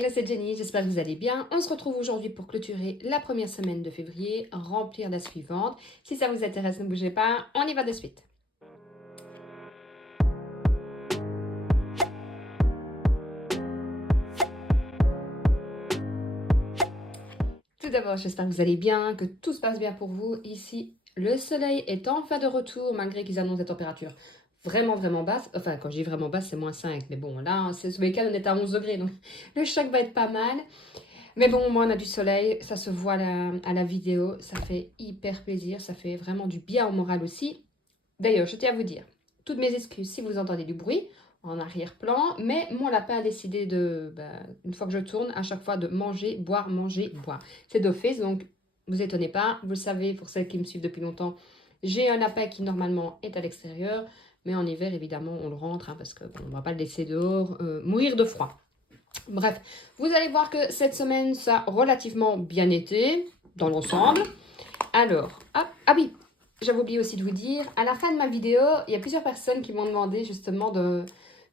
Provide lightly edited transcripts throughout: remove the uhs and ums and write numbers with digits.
Hello, c'est Jenny, j'espère que vous allez bien. On se retrouve aujourd'hui pour clôturer la première semaine de février, remplir la suivante. Si ça vous intéresse, ne bougez pas, on y va de suite. Tout d'abord, j'espère que vous allez bien, que tout se passe bien pour vous. Ici, le soleil est enfin de retour malgré qu'ils annoncent des températures vraiment basses. Enfin, quand je dis vraiment basse, c'est -5. Mais bon, là, ce week-end, on est à 11 degrés, donc le choc va être pas mal. Mais bon, moi, on a du soleil, ça se voit à la vidéo, ça fait hyper plaisir, ça fait vraiment du bien au moral aussi. D'ailleurs, je tiens à vous dire, toutes mes excuses si vous entendez du bruit en arrière-plan, mais mon lapin a décidé une fois que je tourne, à chaque fois de manger, boire, manger, boire. C'est d'office, donc vous étonnez pas, vous le savez, pour celles qui me suivent depuis longtemps, j'ai un lapin qui normalement est à l'extérieur, mais en hiver, évidemment, on le rentre, parce qu'on ne va pas le laisser dehors mourir de froid. Bref, vous allez voir que cette semaine, ça a relativement bien été, dans l'ensemble. Alors, ah oui, j'avais oublié aussi de vous dire, à la fin de ma vidéo, il y a plusieurs personnes qui m'ont demandé justement de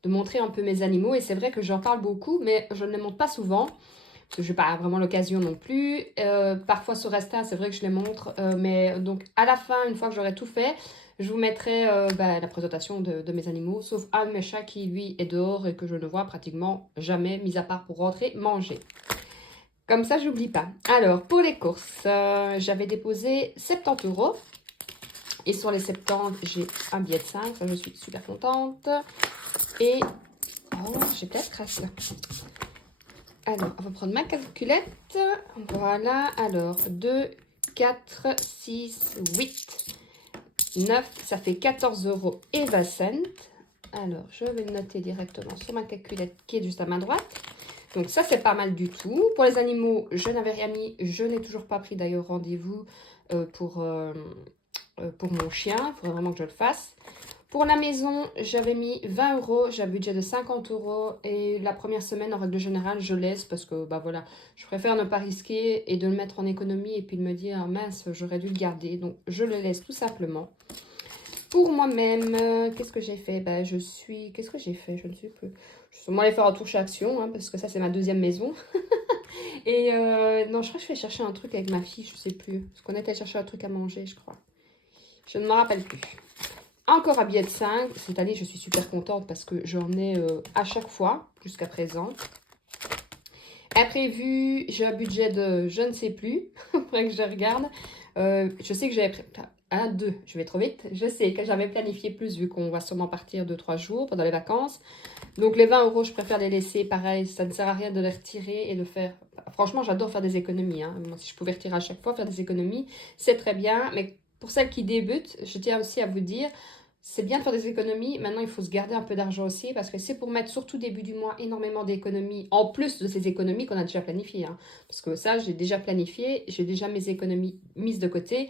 montrer un peu mes animaux. Et c'est vrai que j'en parle beaucoup, mais je ne les montre pas souvent. Parce que je n'ai pas vraiment l'occasion non plus. Parfois sur Insta, c'est vrai que je les montre. Mais donc, à la fin, une fois que j'aurai tout fait, je vous mettrai la présentation de mes animaux. Sauf un de mes chats qui, lui, est dehors et que je ne vois pratiquement jamais, mis à part pour rentrer manger. Comme ça, je n'oublie pas. Alors, pour les courses, j'avais déposé 70 €. Et sur les 70, j'ai un billet de 5. Ça, je suis super contente. Et... oh, j'ai peut-être craqué là. Alors, on va prendre ma calculette. Voilà. Alors, 2, 4, 6, 8, 9. Ça fait 14 € et 20 cents. Alors, je vais le noter directement sur ma calculette qui est juste à ma droite. Donc ça, c'est pas mal du tout. Pour les animaux, je n'avais rien mis. Je n'ai toujours pas pris d'ailleurs rendez-vous pour mon chien. Il faudrait vraiment que je le fasse. Pour la maison, j'avais mis 20 €. J'ai un budget de 50 €. Et la première semaine, en règle générale, je laisse parce que voilà, je préfère ne pas risquer et de le mettre en économie et puis de me dire, ah, mince, j'aurais dû le garder. Donc, je le laisse tout simplement. Pour moi-même, qu'est-ce que j'ai fait? Qu'est-ce que j'ai fait? Je ne sais plus. Je suis sûrement allée faire un tour chez Action, parce que ça, c'est ma deuxième maison. Et non, je crois que je vais chercher un truc avec ma fille, je ne sais plus. Parce qu'on était chercher un truc à manger, je crois. Je ne me rappelle plus. Encore un billet de 5. Cette année, je suis super contente parce que j'en ai à chaque fois, jusqu'à présent. Imprévu, j'ai un budget de je ne sais plus. Il faudrait que je regarde. Je sais que j'avais... 1, 2, je vais trop vite. Je sais que j'avais planifié plus vu qu'on va sûrement partir 2-3 jours pendant les vacances. Donc les 20 €, je préfère les laisser. Pareil, ça ne sert à rien de les retirer et de faire... Franchement, j'adore faire des économies. Moi, si je pouvais retirer à chaque fois, faire des économies, c'est très bien. Mais pour celles qui débutent, je tiens aussi à vous dire, c'est bien de faire des économies. Maintenant, il faut se garder un peu d'argent aussi parce que c'est pour mettre surtout début du mois énormément d'économies en plus de ces économies qu'on a déjà planifiées. Parce que ça, j'ai déjà planifié, j'ai déjà mes économies mises de côté.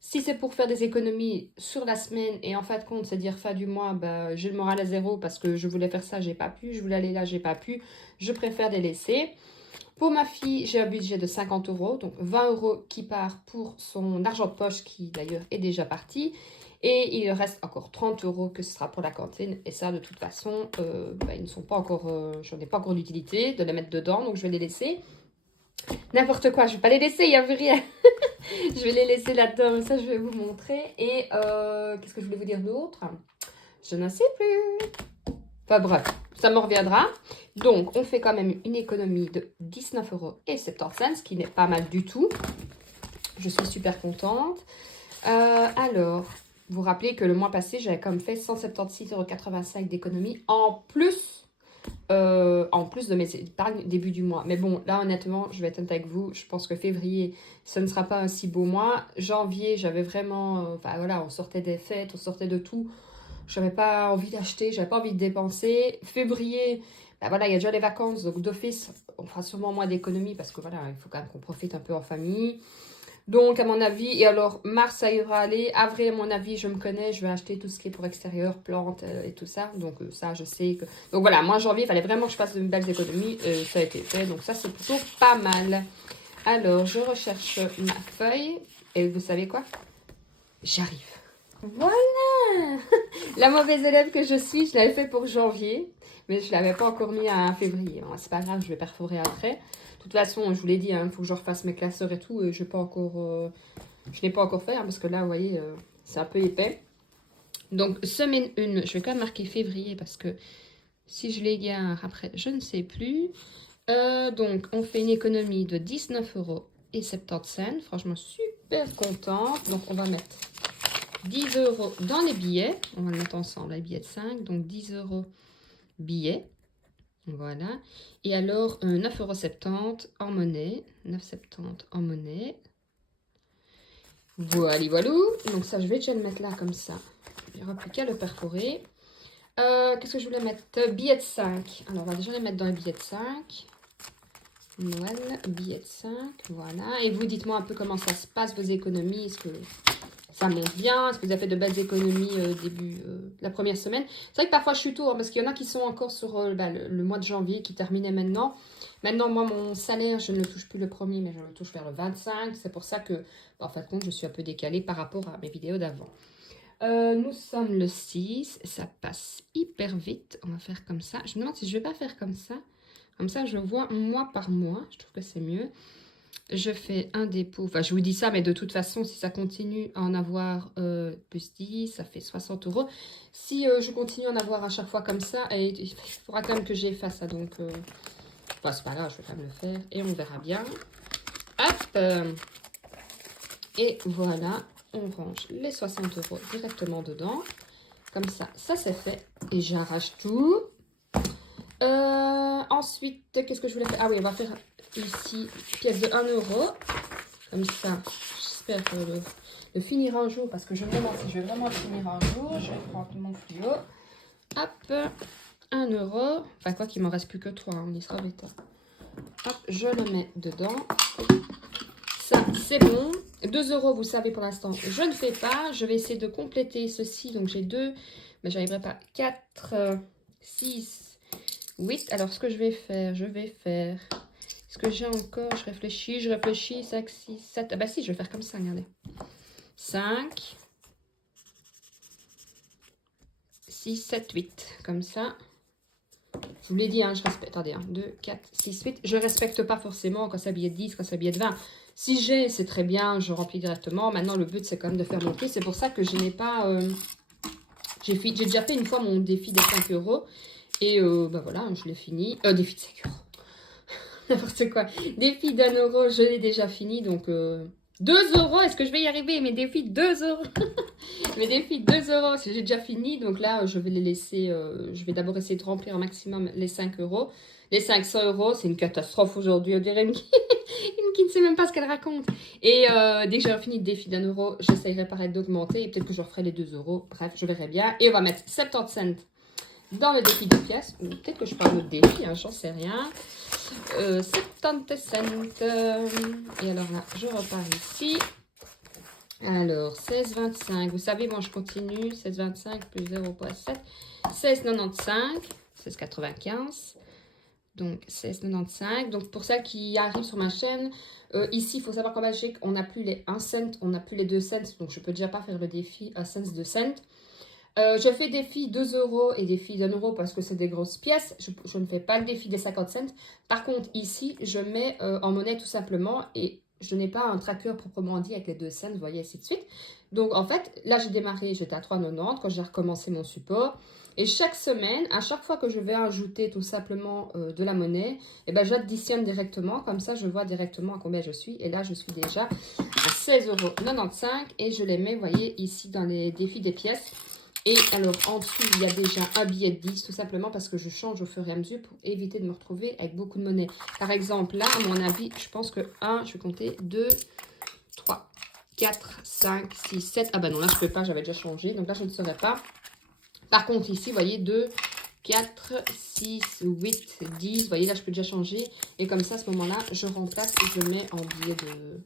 Si c'est pour faire des économies sur la semaine et en fin de compte, c'est dire fin du mois, j'ai le moral à zéro parce que je voulais faire ça, j'ai pas pu, je voulais aller là, j'ai pas pu, je préfère les laisser. Pour ma fille, j'ai un budget de 50 €, donc 20 € qui part pour son argent de poche qui d'ailleurs est déjà parti. Et il reste encore 30 € que ce sera pour la cantine. Et ça, de toute façon, ils ne sont pas encore, j'en ai pas encore d'utilité de les mettre dedans, donc je vais les laisser. N'importe quoi, je ne vais pas les laisser, il n'y a plus rien. Je vais les laisser là-dedans, ça je vais vous montrer. Et qu'est-ce que je voulais vous dire d'autre? Je ne sais plus. Enfin bref, ça me reviendra. Donc, on fait quand même une économie de 19 € et 70 cents, ce qui n'est pas mal du tout. Je suis super contente. Alors, vous vous rappelez que le mois passé, j'avais quand même fait 176,85 € d'économie en plus de mes épargnes début du mois. Mais bon, là, honnêtement, je vais être honnête avec vous. Je pense que février, ce ne sera pas un si beau mois. Janvier, j'avais vraiment... on sortait des fêtes, on sortait de tout. Je n'avais pas envie d'acheter, j'avais pas envie de dépenser. Février, il y a déjà les vacances. Donc, d'office, on fera sûrement moins d'économies parce que voilà, il faut quand même qu'on profite un peu en famille. Donc, à mon avis, et alors, mars, ça ira aller. Avril, à mon avis, je me connais, je vais acheter tout ce qui est pour extérieur, plantes et tout ça. Donc, ça, je sais que... Donc, voilà, moi, janvier, il fallait vraiment que je fasse de belles économies. Ça a été fait, donc ça, c'est plutôt pas mal. Alors, je recherche ma feuille. Et vous savez quoi? J'arrive. Voilà. La mauvaise élève que je suis, je l'avais fait pour janvier. mais je ne l'avais pas encore mis à février. Hein. C'est pas grave, je vais perforer après. De toute façon, je vous l'ai dit, il faut que je refasse mes classeurs et tout. Et je n'ai pas encore fait, parce que là, vous voyez, c'est un peu épais. Donc, semaine 1, je vais quand même marquer février parce que si je l'égare après, je ne sais plus. Donc, on fait une économie de 19,70 €. Franchement, super contente. Donc, on va mettre 10 € dans les billets. On va le mettre ensemble, les billets de 5. Donc, 10 € billets. Voilà. Et alors, 9,70 € en monnaie. 9,70 € en monnaie. Voilà, voilà. Donc, ça, je vais déjà le mettre là comme ça. Il n'y aura plus qu'à le perforer. Qu'est-ce que je voulais mettre? Billets de 5. Alors, on va déjà les mettre dans les billets de 5. Noël, billets de 5. Voilà. Et vous, dites-moi un peu comment ça se passe, vos économies. Est-ce que ça monte bien? Est-ce que vous avez fait de belles économies début la première semaine? C'est vrai que parfois, je suis tôt, hein, parce qu'il y en a qui sont encore sur le mois de janvier, qui terminait maintenant. Maintenant, moi, mon salaire, je ne le touche plus le 1er, mais je le touche vers le 25. C'est pour ça que, en fin de compte, je suis un peu décalée par rapport à mes vidéos d'avant. Nous sommes le 6, ça passe hyper vite. On va faire comme ça. Je me demande si je ne vais pas faire comme ça. Comme ça, je vois mois par mois. Je trouve que c'est mieux. Je fais un dépôt. Enfin, je vous dis ça, mais de toute façon, si ça continue à en avoir plus 10, ça fait 60 €. Si je continue à en avoir à chaque fois comme ça, et il faudra quand même que j'efface ça. Donc, enfin, c'est pas grave, je vais quand même le faire. Et on verra bien. Hop. Et voilà. On range les 60 € directement dedans. Comme ça, ça c'est fait. Et j'arrache tout. Ensuite, qu'est-ce que je voulais faire? Ah oui, on va faire ici pièce de 1 €. Comme ça, j'espère que le finir un jour. Parce que je me demande si je vais vraiment le finir un jour. Je vais prendre mon fluo. Hop, 1 €. Enfin, quoi qu'il m'en reste plus que 3. On y sera vite. Hop, je le mets dedans. Ça, c'est bon. 2 €, vous savez, pour l'instant, je ne fais pas. Je vais essayer de compléter ceci. Donc, j'ai 2, mais j'arriverai pas. 4, 6, 8. Alors, ce que je vais faire, Est-ce que j'ai encore? Je réfléchis. 5, 6, 7. Ah bah si, je vais faire comme ça, regardez. 5, 6, 7, 8. Comme ça. Je vous l'ai dit, hein, je respecte. Attendez, 1, 2, 4, 6, 8. Je ne respecte pas forcément quand ça billet de 10, quand ça billet de 20. Si j'ai, c'est très bien, je remplis directement. Maintenant, le but, c'est quand même de faire mon prix. C'est pour ça que je n'ai pas... J'ai déjà fait une fois mon défi des 5 €. Et bah voilà, je l'ai fini. Défi de 5 €. N'importe quoi. Défi d'1 €, je l'ai déjà fini. Donc, 2 €. Est-ce que je vais y arriver? Mes défis, 2 €. Mes défis, 2 €. J'ai déjà fini. Donc là, je vais les laisser. Je vais d'abord essayer de remplir au maximum les 5 €. Les 500 €, c'est une catastrophe aujourd'hui. On dirait une qui ne sait même pas ce qu'elle raconte. Et dès que j'aurai fini le défi d'1 €, j'essayerai pareil d'augmenter. Et peut-être que je referai les 2 €. Bref, je verrai bien. Et on va mettre 70 cents dans le défi de pièces. Ou peut-être que je parle de défi, hein, j'en sais rien. 70 cents. Et alors là, je repars ici. Alors, 16,25. Vous savez, moi, je continue. 16,25 plus 0,7. 16,95. 16,95. Donc, 16,95. Donc, pour celles qui arrivent sur ma chaîne, ici, il faut savoir qu'en Belgique, on n'a plus les 1 cent, on n'a plus les 2 cents. Donc, je ne peux déjà pas faire le défi 1 cent, 2 cents. Je fais défi 2 € et défi d'1 € parce que c'est des grosses pièces. Je ne fais pas le défi des 50 cents. Par contre, ici, je mets en monnaie tout simplement et je n'ai pas un tracker proprement dit avec les 2 cents, vous voyez, ainsi de suite. Donc, en fait, là, j'ai démarré, j'étais à 3,90 quand j'ai recommencé mon support. Et chaque semaine, à chaque fois que je vais ajouter tout simplement de la monnaie, eh ben, j'additionne directement. Comme ça, je vois directement à combien je suis. Et là, je suis déjà à 16,95 € et je les mets, vous voyez, ici dans les défis des pièces. Et alors, en dessous, il y a déjà un billet de 10, tout simplement parce que je change au fur et à mesure pour éviter de me retrouver avec beaucoup de monnaie. Par exemple, là, à mon avis, je pense que 1, je vais compter, 2, 3, 4, 5, 6, 7. Ah bah non, là, je ne peux pas, j'avais déjà changé. Donc là, je ne saurais pas. Par contre, ici, vous voyez, 2, 4, 6, 8, 10. Vous voyez, là, je peux déjà changer. Et comme ça, à ce moment-là, je remplace et je mets en billet de...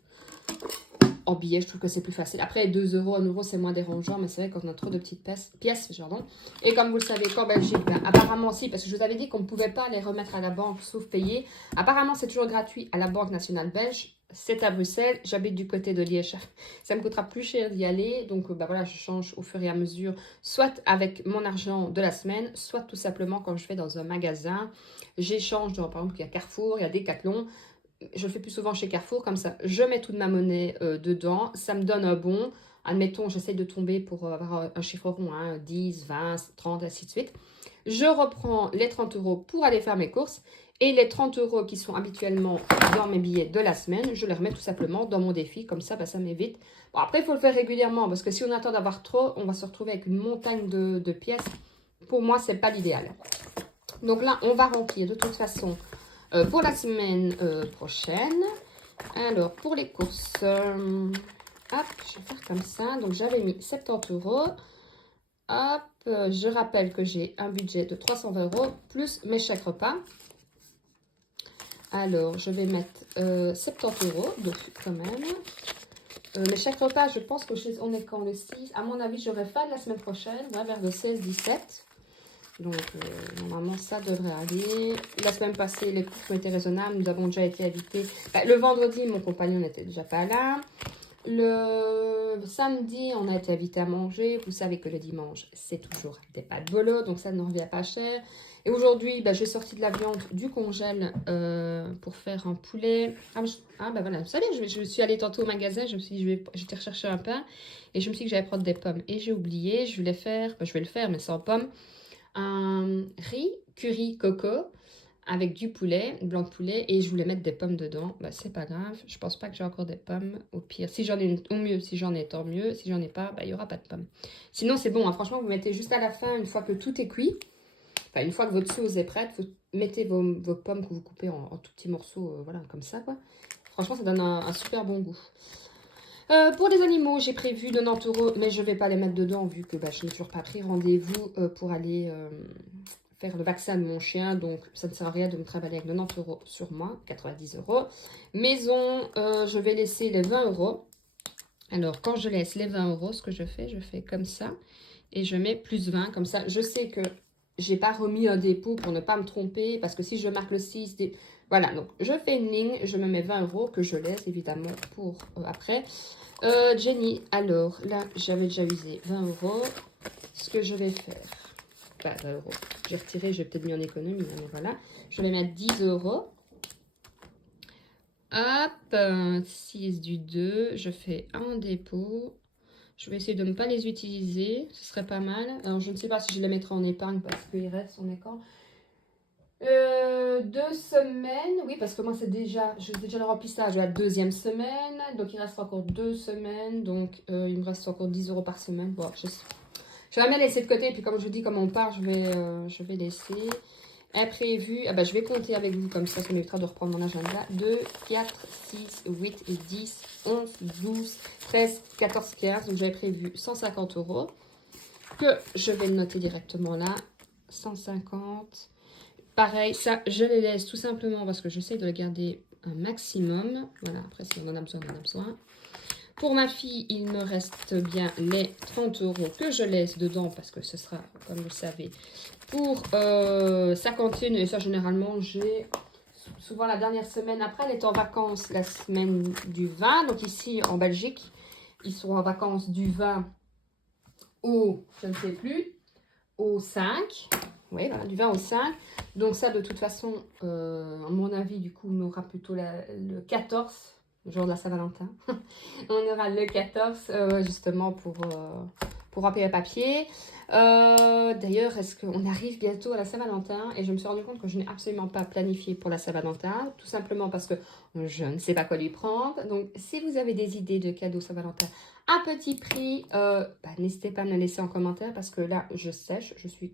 En billet, je trouve que c'est plus facile. Après, 2 €, 1 €, c'est moins dérangeant, mais c'est vrai qu'on a trop de petites pièces. Pardon. Et comme vous le savez, qu'en Belgique, ben, apparemment aussi, parce que je vous avais dit qu'on ne pouvait pas les remettre à la banque sauf payer. Apparemment, c'est toujours gratuit à la Banque nationale belge. c'est à Bruxelles, j'habite du côté de Liège. Ça me coûtera plus cher d'y aller, donc bah voilà, je change au fur et à mesure, soit avec mon argent de la semaine, soit tout simplement quand je vais dans un magasin, j'échange, par exemple, il y a Carrefour, il y a Decathlon, je le fais plus souvent chez Carrefour, comme ça, je mets toute ma monnaie dedans, ça me donne un bon, admettons, j'essaye de tomber pour avoir un chiffre rond, hein, 10, 20, 30, ainsi de suite. Je reprends les 30 € pour aller faire mes courses, et les 30 € qui sont habituellement dans mes billets de la semaine, je les remets tout simplement dans mon défi, comme ça, bah, ça m'évite. Bon, après, il faut le faire régulièrement, parce que si on attend d'avoir trop, on va se retrouver avec une montagne de pièces. Pour moi, c'est pas l'idéal. Donc là, on va remplir de toute façon pour la semaine prochaine. Alors, pour les courses, hop, je vais faire comme ça. Donc, j'avais mis 70 €. Hop, je rappelle que j'ai un budget de 320 € plus mes chèques repas. Alors, je vais mettre 70 € dessus quand même. Mes chèques repas, je pense qu'on est quand le 6. À mon avis, j'aurai fin de la semaine prochaine, ouais, vers le 16-17. Donc, normalement, ça devrait aller. La semaine passée, les courses ont été raisonnables. Nous avons déjà été invités. Bah, le vendredi, mon compagnon n'était déjà pas là. Le samedi, on a été invités à manger. Vous savez que le dimanche, c'est toujours des pâtes bolo. Donc, ça ne revient pas cher. Et aujourd'hui, bah, j'ai sorti de la viande du congèle pour faire un poulet. Bah voilà, vous savez, je suis allée tantôt au magasin. Je me suis dit, j'étais rechercher un pain. Et je me suis dit que j'allais prendre des pommes. Et j'ai oublié. Je voulais faire, je vais le faire, mais sans pommes. Un riz curry coco avec du poulet, blanc de poulet, et je voulais mettre des pommes dedans. Bah, c'est pas grave, je pense pas que j'ai encore des pommes. Au pire, si j'en ai au mieux, si j'en ai, tant mieux. Si j'en ai pas, bah, il y aura pas de pommes. Sinon, c'est bon, hein. Franchement, vous mettez juste à la fin, une fois que tout est cuit, enfin, une fois que votre sauce est prête, vous mettez vos pommes que vous coupez en tout petits morceaux, voilà, comme ça, quoi. Franchement, ça donne un super bon goût. Pour les animaux, j'ai prévu 90 €, mais je ne vais pas les mettre dedans vu que bah, je n'ai toujours pas pris rendez-vous pour aller faire le vaccin de mon chien. Donc, ça ne sert à rien de me travailler avec 90 € sur moi, 90 €. Maison, je vais laisser les 20 €. Alors, quand je laisse les 20 €, ce que je fais comme ça. Et je mets plus 20, comme ça. Je sais que j'ai pas remis un dépôt pour ne pas me tromper. Parce que si je marque le 6, voilà. Donc, je fais une ligne, je me mets 20 € que je laisse évidemment pour après. Jenny, alors là, j'avais déjà usé 20 €. Ce que je vais faire, bah 20 €. J'ai retiré, j'ai peut-être mis en économie, hein, mais voilà. Je vais mettre 10 €. Hop, 6 du 2, je fais un dépôt. Je vais essayer de ne pas les utiliser, ce serait pas mal. Alors, je ne sais pas si je les mettrai en épargne parce qu'il reste en écran. 2 semaines, oui, parce que moi, j'ai déjà le remplissage de la deuxième semaine. Donc, il reste encore 2 semaines. Donc, il me reste encore 10 € par semaine. Bon, je vais même laisser de côté. Et puis, comme je vous dis, comme on part, je vais laisser. Imprévu, bah, je vais compter avec vous comme ça m'évitera de reprendre mon agenda. 2, 4, 6, 8, 10, 11, 12, 13, 14, 15. Donc j'avais prévu 150 € que je vais le noter directement là. 150. Pareil, ça je les laisse tout simplement parce que j'essaie de le garder un maximum. Voilà, après si on en a besoin, on en a besoin. Pour ma fille, il me reste bien les 30 € que je laisse dedans parce que ce sera, comme vous le savez, pour sa cantine. Et ça, généralement, j'ai souvent la dernière semaine. Après, elle est en vacances la semaine du 20. Donc ici, en Belgique, ils sont en vacances du 20 au, je ne sais plus, au 5. Oui, voilà, du 20 au 5. Donc ça, de toute façon, à mon avis, du coup, on aura plutôt le 14, le jour de la Saint-Valentin. On aura le 14, justement, pour remplir le papier. D'ailleurs, est-ce qu'on arrive bientôt à la Saint-Valentin? Et je me suis rendu compte que je n'ai absolument pas planifié pour la Saint-Valentin, tout simplement parce que je ne sais pas quoi lui prendre. Donc, si vous avez des idées de cadeaux Saint-Valentin à petit prix, n'hésitez pas à me les laisser en commentaire parce que là, je sèche, je suis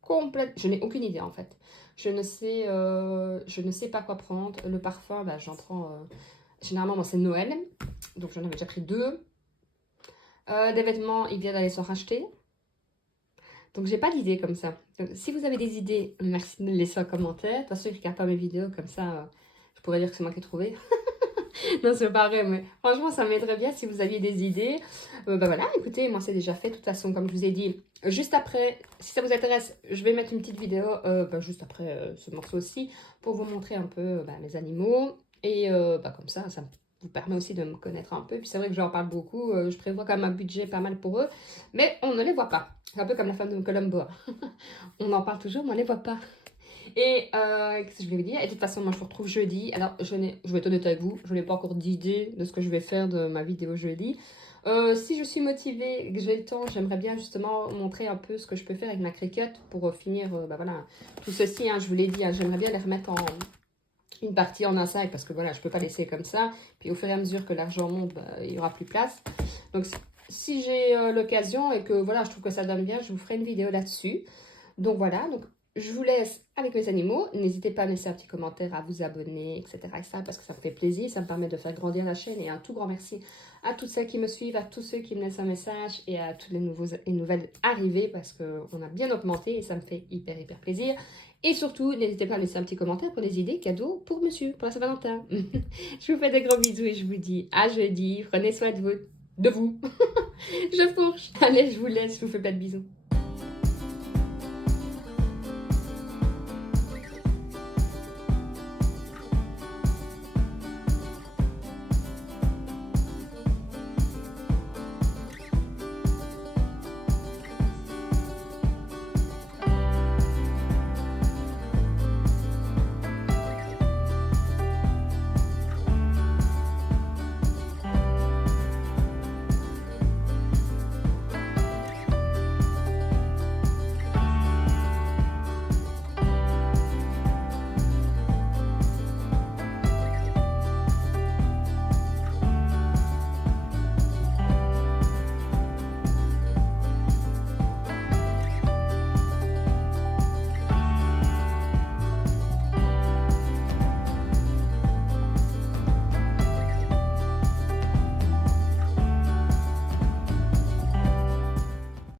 complète, je n'ai aucune idée en fait. Je ne sais pas quoi prendre. Le parfum, j'en prends, généralement, moi c'est Noël, donc j'en avais déjà pris 2. Des vêtements, il vient d'aller s'en racheter. Donc, j'ai pas d'idée comme ça. Donc, si vous avez des idées, merci de me laisser en commentaire. De toute façon, je ne regarde pas mes vidéos, comme ça, je pourrais dire que c'est moi qui ai trouvé. Non, c'est pas vrai, mais franchement, ça m'aiderait bien si vous aviez des idées. Voilà, écoutez, moi, c'est déjà fait. De toute façon, comme je vous ai dit, juste après, si ça vous intéresse, je vais mettre une petite vidéo, juste après ce morceau aussi, pour vous montrer un peu mes animaux. Et comme ça vous permet aussi de me connaître un peu. Puis c'est vrai que j'en parle beaucoup, je prévois quand même un budget pas mal pour eux, mais on ne les voit pas. C'est un peu comme la femme de Columbo. On en parle toujours, mais on ne les voit pas. Et qu'est-ce que je voulais vous dire? Et de toute façon, moi je vous retrouve jeudi. Alors, je vais être honnête avec vous, je n'ai pas encore d'idée de ce que je vais faire de ma vidéo jeudi. Si je suis motivée et que j'ai le temps, j'aimerais bien justement montrer un peu ce que je peux faire avec ma Cricut pour finir bah voilà, tout ceci. Hein, je vous l'ai dit, hein, j'aimerais bien les remettre en une partie en un sac parce que voilà, je ne peux pas laisser comme ça. Puis au fur et à mesure que l'argent monte, bah, il n'y aura plus place. Donc si j'ai l'occasion et que voilà, je trouve que ça donne bien, je vous ferai une vidéo là-dessus. Donc voilà, donc je vous laisse avec mes animaux. N'hésitez pas à me laisser un petit commentaire, à vous abonner, etc. parce que ça me fait plaisir, ça me permet de faire grandir la chaîne. Et un tout grand merci à toutes celles qui me suivent, à tous ceux qui me laissent un message et à toutes les nouvelles arrivées parce qu'on a bien augmenté et ça me fait hyper plaisir. Et surtout, n'hésitez pas à me laisser un petit commentaire pour des idées cadeaux pour monsieur, pour la Saint-Valentin. Je vous fais de gros bisous et je vous dis à jeudi. Prenez soin de vous. Je fourche. Allez, je vous laisse, je vous fais plein de bisous.